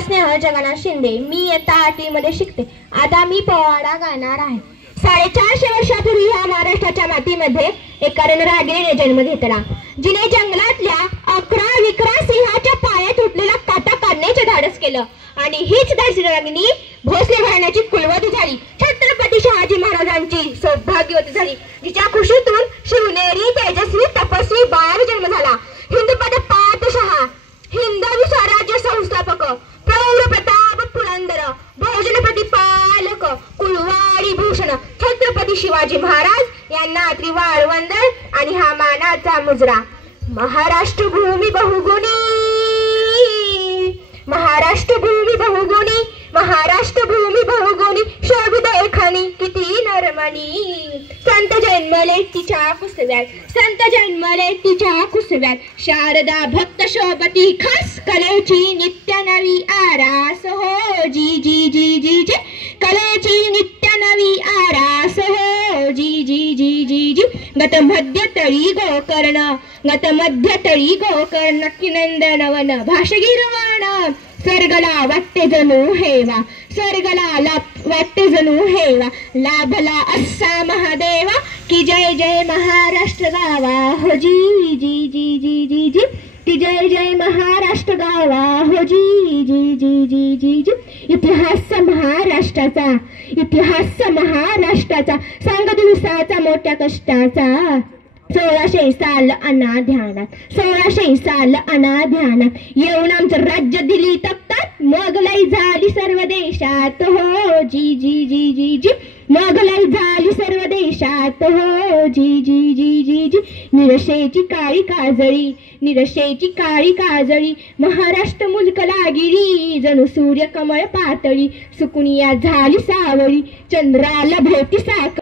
स्नेह जगन्नाथ शिंदे। मी इयत्ता 8वी मध्ये शिकते। आता मी पोवाडा गाणार आहे। 450 वर्षापूर्वी ह्या महाराष्ट्राच्या मातीमध्ये एका रणरागिणीने जन्म घेतला, जिने जंगलातल्या 11 विक्रा सिंहाच्या पायात उठलेला काटा काढण्याचे धाडस केलं आणि हीच रणरागिणी भोसले घराण्याची कुलवती झाली। छत्रपती शहाजी महाराजांची सौभाग्यवती झाली, जिच्या कुशीतून शिवनेरी तेजस्वी तपस्वी बाळ जन्म झाला। हिंदपद पातशाह, हिंदवी स्वराज्य संस्थापक, प्रौढ प्रताप पुरंदर, भोजन प्रतिपालक, कुलवाडी भूषण छत्रपती शिवाजी महाराज यांना त्रिवार वंदन आणि हा मानाचा मुजरा। महाराष्ट्र भूमी बहुगुणी, महाराष्ट्र भूमी बहुगुणी, महाराष्ट्र भूमी बहुगुणी, शोभित एखानी किती नरमणी। संत जन्मले तिच्या कुसव्यात, संत जन्मले तिच्या कुसव्यात, शारदा भक्त शोभती खास कलेची नित्य नवी आरास हो जी जी जी जी जी, कलेची नित्य नवी आरास हो जी जी जी जी जी। गत मध्य तळी गोकर्ण, गत मध्य तळी गोकर्ण, किनंदन वन भाषगिरवण, स्वर्गला वाटते जणू हेवा, स्वर्गला वाटते जणू हेवा, लाभला असा महादेवा की जय जय महाराष्ट्र गावा हो जी जी जी जी जी जी, की जय जय महाराष्ट्र गावा हो जी जी जी जी जी जी। इतिहास महाराष्ट्राचा, इतिहास महाराष्ट्राचा, सांग दिवसाचा मोठ्या कष्टाचा। 1600 साल अनाध्यानात, 1600 साल अनाध्यानात, येऊन आमचं राज्य दिली तख्तात, मोगलाई झाली सर्व देशात हो जी जी जी जी जी, मोगलाई झाली सर्व देशात हो जी जी जी जी जी। निरशेची काळी काजळी, निरशेची काळी काजळी, महाराष्ट्र मुल्क लागिरी, जणू सूर्य कमळ पातळी, सुकुनिया झाली सावळी, चंद्राला भोवती साक